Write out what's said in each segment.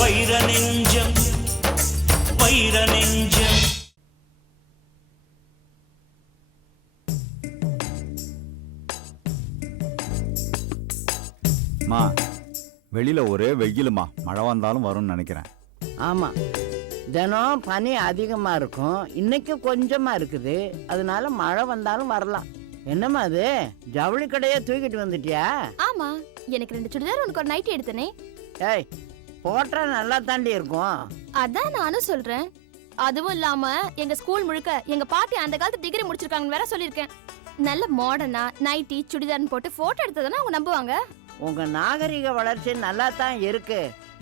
வைர நெஞ்சம் வைர நெஞ்சம் மா வெளியில ஒரே வெயிலுமா. மழை வந்தாலும் வரும்னு நினைக்கிறேன். ஆமாம் தினம் பனி அதிகமாக இருக்கும். இன்னைக்கு கொஞ்சமாக இருக்குது. அதனால மழை வந்தாலும் வரலாம். என்னம்மா அது? ஜவுளி கடையே தூக்கிட்டு வந்துட்டியா? ஆமா எனக்கு ரெண்டு சுடிதார் உனக்கு ஒரு நைட்டி எடுத்தனே. ஏய் போட்டா நல்லா தாண்டி இருக்கும். அதான் நானும் சொல்றேன். அதுவும் இல்லாம எங்க ஸ்கூல் முழுக்க எங்க பாட்டி அந்த காலத்து டிகிரி முடிச்சிருக்காங்கன்னு வேற சொல்லியிருக்கேன். நல்ல மாடர்னா நைட்டி சுடிதார்னு போட்டு போட்டோ எடுத்ததுன்னா அவங்க நம்புவாங்க. உங்க நாகரிக வளர்ச்சி நல்லா தான் இருக்கு.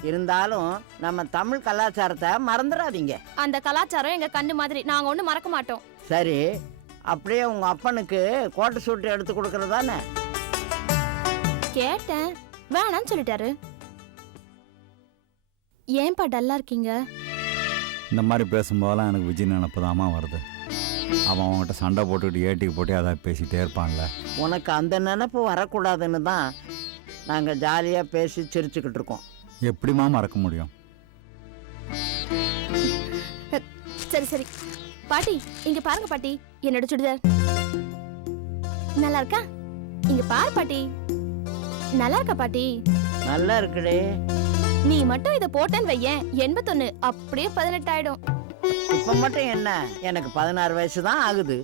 இருந்தாலும் நம்ம தமிழ் கலாச்சாரத்தை மறந்துடாதீங்க. அந்த கலாச்சாரம் எங்க கண்ணு மாதிரி நாங்க ஒண்ணும் மறக்க மாட்டோம். சரி அப்படியே உங்க அப்பனுக்கு கோட்டை சூட்டு எடுத்து கொடுக்கறதானே கேட்டேன். வேணாம்னு சொல்லிட்டாரு. ஏன்பா டல்லா இருக்கீங்க? இந்த மாதிரி பேசும்போதெல்லாம் எனக்கு விஜய் நினப்பு வருது. அவன் அவன்கிட்ட சண்டை போட்டுக்கிட்டு ஏட்டிக்கு போட்டு அதான் பேசிகிட்டே இருப்பான்ல. உனக்கு அந்த நினப்பு வரக்கூடாதுன்னு தான் நாங்கள் ஜாலியாக பேசி சிரிச்சுக்கிட்டு இருக்கோம். எப்படிம்மா மறக்க முடியும்? சரி சரி. பாட்டி இங்க பாருங்க பாட்டி. என்னோட சுடிதார். நல்லா இருக்கா இங்க பாரு பாட்டி. நல்லா இருக்கா பாட்டி? நல்லா இருக்குடே நீ மட்டும் இத போட்டேன்னு வையேன். எண்பத்தொன்னு அப்படியே பதினெட்டு ஆயிடும் இப்போ மட்டும் என்ன? எனக்கு பதினாறு வயசு தான் ஆகுது.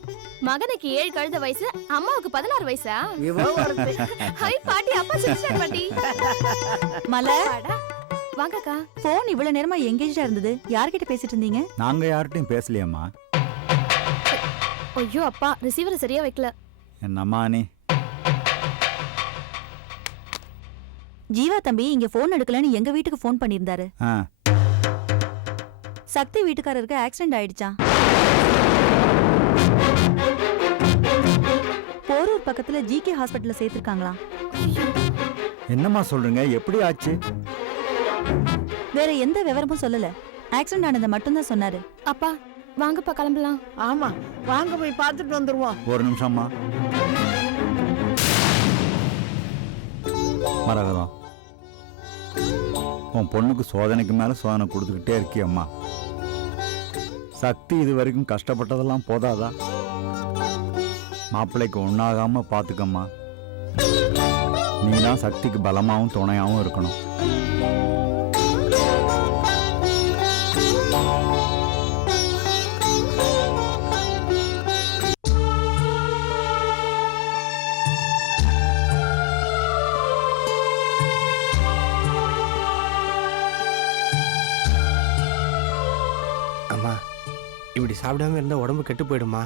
மகனுக்கு ஏழு கழுத வயசு அம்மாவுக்கு பதினாறு வயசா? இவ வருது ஹை பாட்டி அப்பா சிரிச்சார் பாட்டி. மலர். வாங்கக்கா. போன் இவ்வளவு நேரமா எங்கேஜா இருந்தது. யார்கிட்ட பேசிட்டு இருந்தீங்க? நாங்கள் யார்கிட்டையும் பேசலையேம்மா. ஐயோ அப்பா ரிசீவரை சரியா வைக்கல. என்னம்மா நீ? ஜீவா தம்பி இங்க போன் எடுக்கலன்னு எங்க வீட்டுக்கு போன் பண்ணியிருந்தாரு. ஆ. சக்தி வீட்டுக்காரருக்கு ஆக்சிடென்ட் ஆயிடுச்சாம் போரூர் பக்கத்துல ஜிகே ஹாஸ்பிட்டல்ல சேர்த்திருக்காங்களாம் என்னம்மா சொல்கிறீங்க எப்படி ஆச்சு? வேற எந்த விவரமும் சொல்லல. ஆக்சிடென்ட் ஆனதை மட்டும்தான் சொன்னாரு. அப்பா வாங்கப்பா கிளம்பலாம். ஆமா வாங்க போய் பார்த்துட்டு வந்துருவோம். ஒரு நிமிஷம்மா மரகதம் உன் பொண்ணுக்கு சோதனைக்கு மேலே சோதனை கொடுத்துக்கிட்டே இருக்கியம்மா சக்தி இது வரைக்கும் கஷ்டப்பட்டதெல்லாம் போதாதா? மாப்பிள்ளைக்கு ஒன்றாகாம பார்த்துக்கம்மா நீ தான் சக்திக்கு பலமாகவும் துணையாகவும் இருக்கணும். சாப்பிடாம இருந்தா உடம்பு கெட்டு போயிடுமா?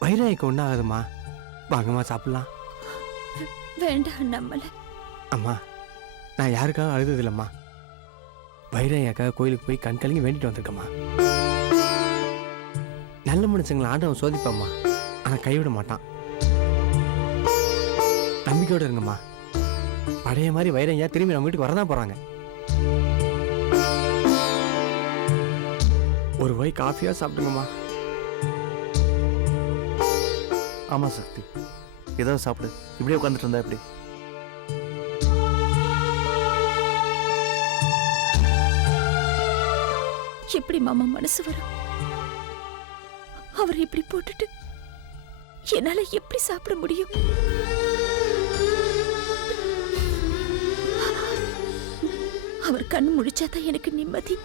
வயிறாய்க்கு ஒன்றும் ஆகாதும்மா வாங்கம்மா சாப்பிடலாம். வேண்டாம் நம்மள. அம்மா நான் யாருக்காக அழுதது இல்லைம்மா வைராயாக்காக கோயிலுக்கு போய் கண் கலங்கி வேண்டிட்டு வந்திருக்கம்மா. நல்ல மனுஷங்களை ஆண்டவன் சோதிப்பாம்மா. ஆனால் கைவிட மாட்டான். நம்பிக்கையோட இருங்கம்மா. பழைய மாதிரி வைரையா திரும்பி நம்ம வீட்டுக்கு வரதான் போகிறாங்க ஒரு வாய் காஃபியாக சாப்பிடுங்கம்மா. ஆமாம் சக்தி. ஏதாவது சாப்பிடு. இப்படியே உட்காந்துட்டு இருந்தா எப்படி? எப்படி மாமா மனசு வரும்? அவரை இப்படி போட்டுட்டு என்னால எப்படி சாப்பிட முடியும்? அவர் கண் முழிச்சாதான் எனக்கு நிம்மதி.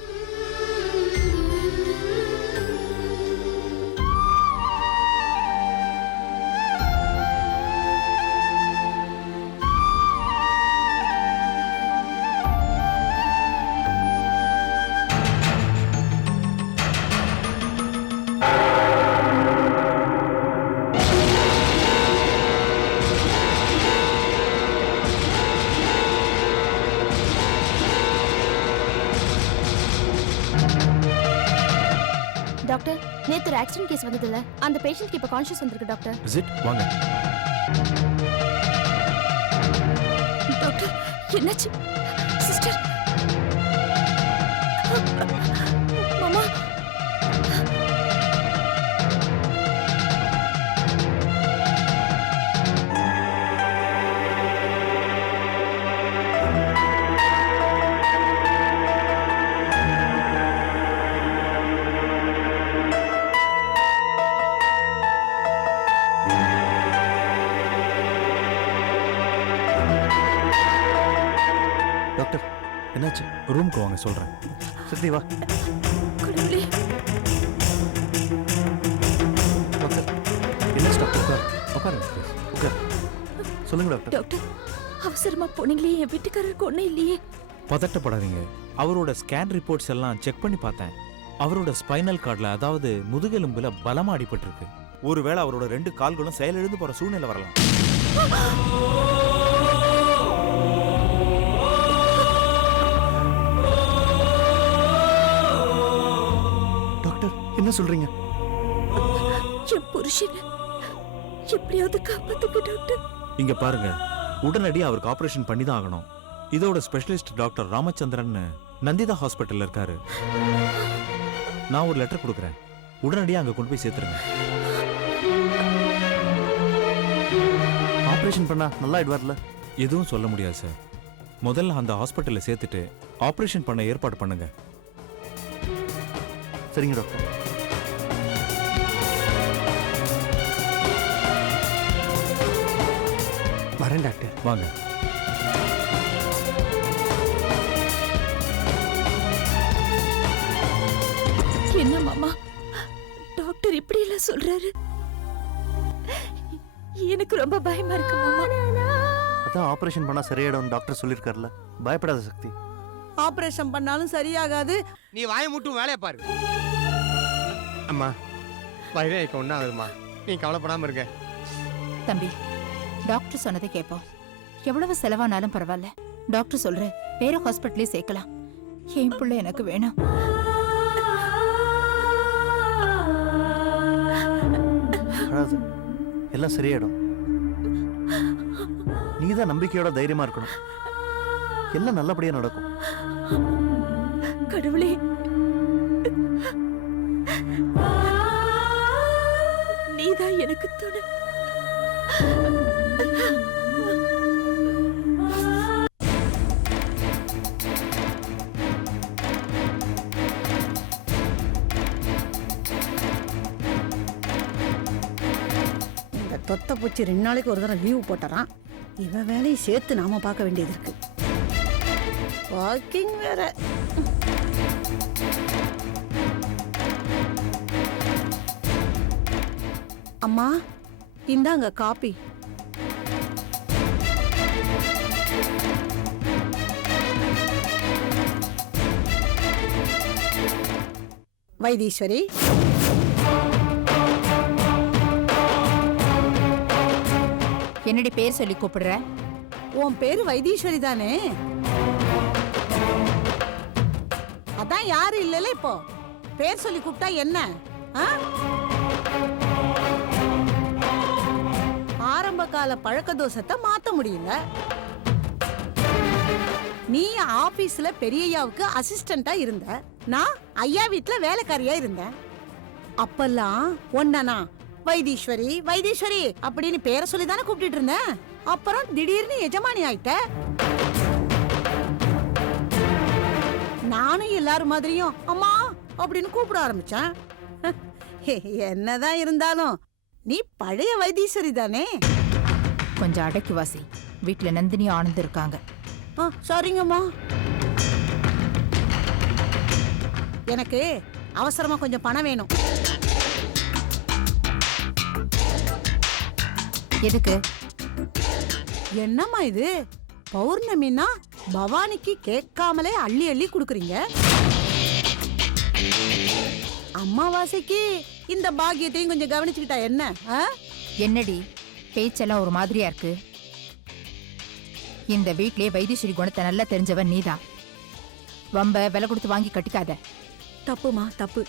நேத்து ஒரு ஆக்சிடென்ட் கேஸ் வந்ததுல அந்த பேஷண்ட்க்கு இப்ப கான்ஷியஸ் வந்திருக்கு டாக்டர் இஸ் இட் வாங்க. டாக்டர் என்னாச்சு? சிஸ்டர் என்னாச்சு? ரூமுக்கு வாங்க சொல்கிறேன் சக்தி வா. டாக்டர் என்ன டாக்டர்? உட்கார். உட்காருங்க உட்கார். சொல்லுங்க டாக்டர். டாக்டர் அவசரமா போனீங்களே என் வீட்டுக்காரருக்கு ஒண்ணும் இல்லையே. பதட்டப்படாதீங்க. அவரோட ஸ்கேன் ரிப்போர்ட்ஸ் எல்லாம் செக் பண்ணி பார்த்தேன். அவரோட ஸ்பைனல் கார்டில் அதாவது முதுகெலும்புல பலமா அடிபட்டிருக்கு. ஒருவேளை அவரோட ரெண்டு கால்களும் செயலிழந்து போற சூழ்நிலை வரலாம். என்ன சொல்றீங்க? என் புருஷன் எப்படியாவது காப்பாத்துங்க டாக்டர். இங்க பாருங்க. உடனடியாக அவருக்கு ஆபரேஷன் பண்ணி தான் ஆகணும். இதோட ஸ்பெஷலிஸ்ட் டாக்டர் ராமச்சந்திரன் நந்திதா ஹாஸ்பிட்டல்ல இருக்காரு. நான் ஒரு லெட்டர் கொடுக்குறேன். உடனடியாக அங்க கொண்டு போய் சேர்த்துருங்க. ஆபரேஷன் பண்ணா நல்லா ஆயிடுவார்ல? எதுவும் சொல்ல முடியாது சார். முதல்ல அந்த ஹாஸ்பிட்டல்ல சேர்த்துட்டு ஆபரேஷன் பண்ண ஏற்பாடு பண்ணுங்க. சரிங்க டாக்டர். வரேன் டாக்டர். வாங்க. என்ன மாமா? டாக்டர் இப்படி எல்லாம் சொல்றாரு? எனக்கு ரொம்ப பயமா இருக்கு மாமா. அதான் ஆபரேஷன் பண்ணா சரியாயிடும் டாக்டர் சொல்லியிருக்காருல்ல பயப்படாத சக்தி. ஆபரேஷன் பண்ணாலும் சரியாகாது. நீ வாய மூட்டும் வேலையை பாரு. அம்மா. வைரேக்கு ஒன்றும் ஆகுதுமா நீ கவலைப்படாம இருங்க. தம்பி டாக்டர் சொன்னதை கேட்போம். எவ்வளவு செலவானாலும் பரவாயில்ல. டாக்டர் சொல்ற வேற ஹாஸ்பிட்டலே சேர்க்கலாம். என் பிள்ளை எனக்கு வேணும். அழாது எல்லாம் சரியாயிடும். நீ தான் நம்பிக்கையோட தைரியமா இருக்கணும். எல்லாம் நல்லபடியா நடக்கும். கடவுளே. நீதான் எனக்கு துணை. தொத்த பூச்சி ரெண்டு நாளைக்கு ஒரு தடவை லீவு போட்டுறான். இவ வேலையை சேர்த்து நாம பார்க்க வேண்டியது இருக்கு. வாக்கிங் வேற. அம்மா இந்தாங்க காப்பி வைத்தீஸ்வரி. என்னடி பேர் சொல்லி கூப்பிடுற? உன் பேரு வைத்தீஸ்வரி தானே? அதான் யாரும் இல்லைல்ல இப்போ? பேர் சொல்லி கூப்பிட்டா என்ன? ஆரம்ப கால பழக்க தோஷத்தை மாத்த முடியல. நீ ஆபீஸ்ல பெரியய்யாவுக்கு அசிஸ்டண்டா இருந்த. நான் ஐயா வீட்டுல வேலைக்காரியா இருந்தேன். அப்பெல்லாம் ஒன்னா வைத்தீஸ்வரி வைத்தீஸ்வரி அப்படின்னு பேரை சொல்லி தானே கூப்பிட்டுட்டு இருந்தேன் அப்புறம் திடீர்னு எஜமானி ஆயிட்ட. நானும் எல்லாரும் மாதிரியும் அம்மா அப்படின்னு கூப்பிட ஆரம்பிச்சேன். என்னதான் இருந்தாலும் நீ பழைய வைத்தீஸ்வரி தானே? கொஞ்சம் அடக்கி வாசி. வீட்ல நந்தினி ஆனந்த் இருக்காங்க. ஆ சரிங்கம்மா. எனக்கு அவசரமா கொஞ்சம் பணம் வேணும். எதுக்கு? என்னம்மா இது? பௌர்ணமின்னா பவானிக்கு கேட்காமலே அள்ளி அள்ளி கொடுக்குறீங்க. அம்மாவாசைக்கு இந்த பாக்கியத்தையும் கொஞ்சம் கவனிச்சுக்கிட்டா என்ன? என்னடி? பேச்செல்லாம் ஒரு மாதிரியா இருக்கு. இந்த வீட்லயே வைத்தீஸ்வரி குணத்தை நல்லா தெரிஞ்சவன் நீதான். வம்ப விலை கொடுத்து வாங்கி கட்டிக்காத. தப்புமா? தப்பு.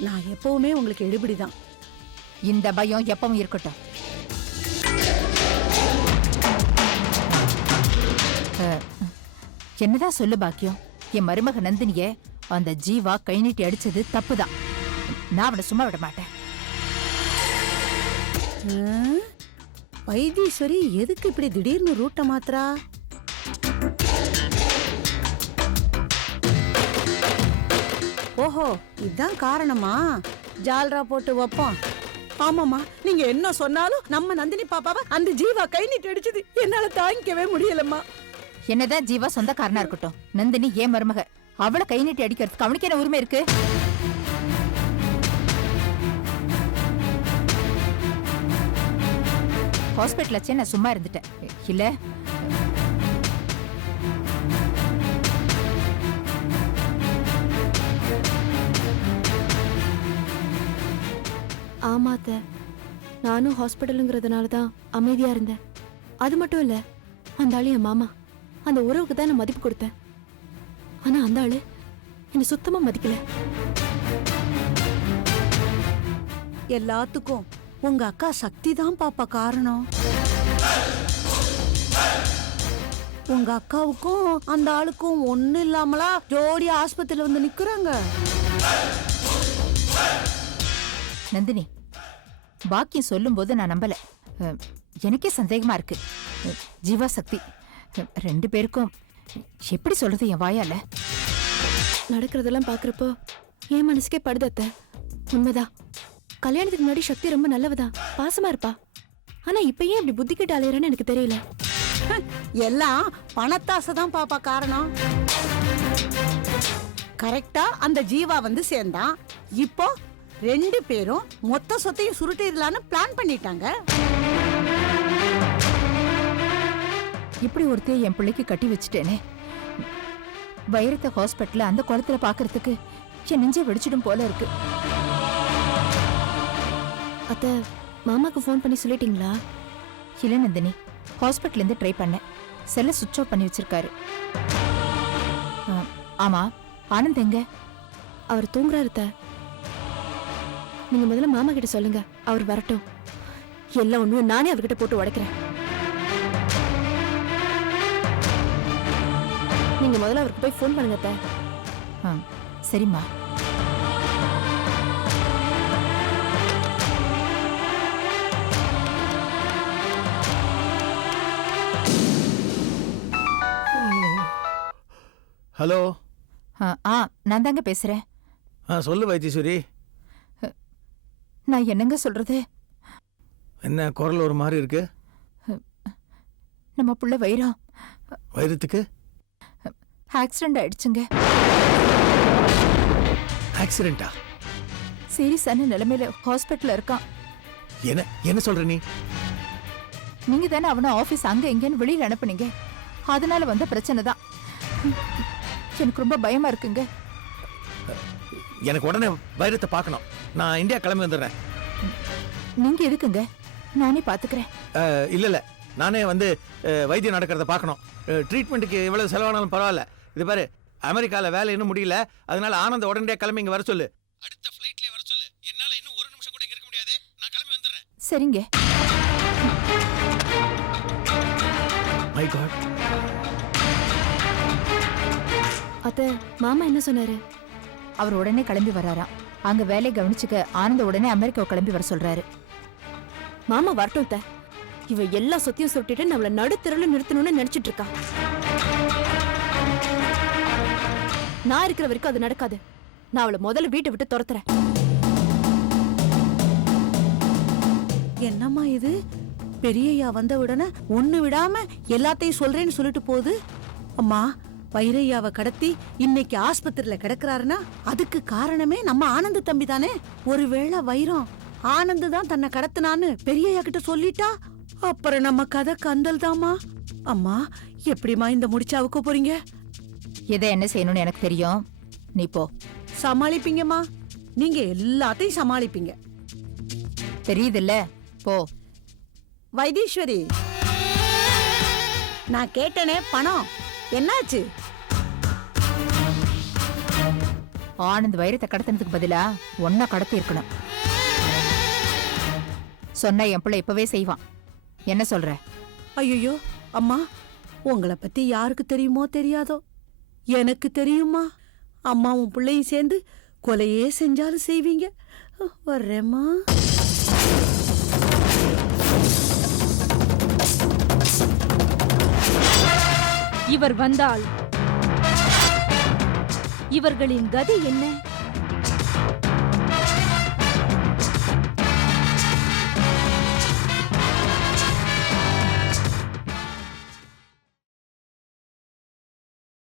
நான் எப்பவுமே உங்களுக்கு எடுபடிதான் இந்த பயம் எப்பவும் இருக்கட்டும். என்னதான் சொல்லு பாக்கியம். என் மருமக நந்தினிய அந்த ஜீவா கை நீட்டி அடிச்சது தப்புதான். நான் அவனை சும்மா விட மாட்டேன். வைத்தீஸ்வரி எதுக்கு இப்படி திடீர்னு ரூட்டை மாத்துறா? ஓஹோ இதுதான் காரணமா? ஜால்ரா போட்டு வைப்போம் ஆமாமா நீங்க என்ன சொன்னாலும் நம்ம நந்தினி பாப்பாவை அந்த ஜீவா கை நீட்டி அடிச்சது என்னால தாங்கிக்கவே முடியலம்மா. என்னதான் ஜீவா சொந்தக்காரனா இருக்கட்டும். நந்தினி ஏன் மருமக? அவளை கை நீட்டி அடிக்கிறதுக்கு அவனுக்கு என்ன உரிமை இருக்கு? ஹாஸ்பிட்டல் வச்சே நான் சும்மா இருந்துட்டேன். இல்ல. ஆமா நானும் ஹாஸ்பிட்டலுங்கிறதுனால தான் அமைதியா இருந்தேன். அது மட்டும் இல்ல அந்த ஆளு என் மாமா. அந்த உறவுக்கு தான் நான் மதிப்பு கொடுத்தேன். ஆனா அந்த ஆளு என்னை சுத்தமா மதிக்கல. எல்லாத்துக்கும் உங்க அக்கா சக்தி தான் பாப்பா காரணம். உங்க அக்காவுக்கும் அந்த ஆளுக்கும் ஒண்ணு இல்லாமலா ஜோடி ஆஸ்பத்திரியில வந்து நிக்கிறாங்க. நந்தினி பாக்கியம் சொல்லும்போது நான் நம்பல. அஹ், எனக்கே சந்தேகமா இருக்கு. அஹ், ஜீவா சக்தி ரெண்டு பேருக்கும். எப்படி சொல்றது என் வாயால? நடக்கிறதெல்லாம் பாக்குறப்போ என் மனசுக்கே படுது அத்தை. உண்மைதான். கல்யாணத்துக்கு முன்னாடி சக்தி ரொம்ப நல்லவதான் பாசமா இருப்பா. ஆனா இப்ப ஏன் இப்படி புத்தி கிட்ட அலையறான்னு எனக்கு தெரியல. எல்லாம் பணத்தாசை தான் பாப்பா காரணம். கரெக்டா அந்த ஜீவா வந்து சேர்ந்தான். இப்போ ரெண்டு பேரும் மொத்த சொத்தையும் சுருட்டிடலான்னு பிளான் பண்ணிட்டாங்க. இப்படி ஒருத்தைய என் பிள்ளைக்கு கட்டி வச்சுட்டேனே. வைரத்தை ஹாஸ்பிட்டல்ல அந்த குளத்துல பாக்குறதுக்கு என் நெஞ்சே வெடிச்சிடும் போல இருக்கு. அத்தை மாமாக்கு ஃபோன் பண்ணி சொல்லிட்டீங்களா? இல்ல நந்தினி ஹாஸ்பிட்டல்ல இருந்து ட்ரை பண்ணேன். செல்ல சுவிட்ச் ஆஃப் பண்ணி வச்சிருக்காரு. ஆ, ஆமா ஆனந்த் எங்க? அவர் தூங்குறாரு அத்தை. நீங்க முதல்ல மாமா கிட்ட சொல்லுங்க அவர் வரட்டும். எல்லா உண்மையும் நானே அவர்கிட்ட போட்டு உடைக்கிறேன். நீங்க முதல்ல அவருக்கு போய் ஃபோன் பண்ணுங்க அத்தை. ஆ, சரிம்மா. ஹலோ. ஆ, ஆ நான் தாங்க பேசுறேன். ஆ சொல்லு வைத்தீஸ்வரி நான் என்னங்க சொல்றது? என்ன குரல் ஒரு மாதிரி இருக்கு? நம்ம புள்ள வைரம். வைரத்துக்கு? ஆக்சிடென்ட் ஆயிடுச்சுங்க. ஆக்சிடென்ட்டா சீரியஸான நிலைமையில ஹாஸ்பிட்டல்ல இருக்கான். என்ன என்ன சொல்ற நீ? நீங்க தானே அவனை ஆபீஸ் அங்க எங்கன்னு வெளியில அனுப்புனீங்க. அதனால வந்த பிரச்சனை தான். எனக்கு ரொம்ப பயமா இருக்குங்க. எனக்கு உடனே வைரத்தை பார்க்கணும். நான் இந்தியா கிளம்பி வந்துடுறேன். நீங்க எதுக்குங்க? நானே பாத்துக்கிறேன். இல்ல இல்ல. நானே வந்து வைத்தியம் நடக்கிறத பார்க்கணும். ட்ரீட்மெண்ட்டுக்கு எவ்வளவு செலவானாலும் பரவாயில்ல. இது பாரு அமெரிக்கால வேலை இன்னும் முடியல. அதனால ஆனந்த உடனடியாக கிளம்பி இங்க வர சொல்லு. அடுத்த ஃப்ளைட்லயே வர சொல்லு. என்னால இன்னும் ஒரு நிமிஷம் கூட இருக்க முடியாது. நான் கிளம்பி வந்துடுறேன். சரிங்க. மை காட் அத்தை மாமா என்ன சொன்னாரு? அவர் உடனே கிளம்பி வராராம் அங்க வேலையை கவனிச்சுக்க ஆனந்த உடனே அமெரிக்கா கிளம்பி வர சொல்றாரு. மாமா வரட்டும் இவ எல்லா சொத்தையும் சுட்டிட்டு நம்மள நடுத்தெருல நிறுத்தணும்னு நினைச்சிட்டு இருக்கா. நான் இருக்கிற வரைக்கும் அது நடக்காது. நான் அவளை முதல்ல வீட்டை விட்டு துரத்துறேன். என்னம்மா இது? பெரியய்யா வந்த உடனே ஒண்ணு விடாம எல்லாத்தையும் சொல்றேன்னு சொல்லிட்டு போகுது? அம்மா வைரையாவை கடத்தி இன்னைக்கு ஆஸ்பத்திரியில கிடக்குறாருன்னா அதுக்கு காரணமே நம்ம ஆனந்த தம்பி தானே? ஒருவேளை வைரம் ஆனந்து தான் தன்னை கடத்தினான்னு பெரியய்யா கிட்ட சொல்லிட்டா? அப்புறம் நம்ம கதை கந்தல் தாமா அம்மா எப்படிம்மா இந்த முடிச்சாவுக்கு போறீங்க? எதை என்ன செய்யணும்னு எனக்கு தெரியும். நீ போ. சமாளிப்பீங்கம்மா. நீங்க எல்லாத்தையும் சமாளிப்பீங்க. தெரியுதுல்ல. போ. வைத்தீஸ்வரி. நான் கேட்டனே பணம். என்னாச்சு? ஆனந்த் வைரத்தை கடத்தினதுக்கு பதிலா ஒன்னா கடத்தி இருக்கணும் சொன்ன என் பிள்ளை இப்பவே செய்வான். என்ன சொல்ற? ஐயோ அம்மா உங்களை பத்தி யாருக்கு தெரியுமோ தெரியாதோ. எனக்கு தெரியுமா? அம்மாவும் பிள்ளையும் சேர்ந்து கொலையே செஞ்சாலும் செய்வீங்க. வர்றேம்மா. இவர் வந்தால் இவர்களின் கதி என்ன?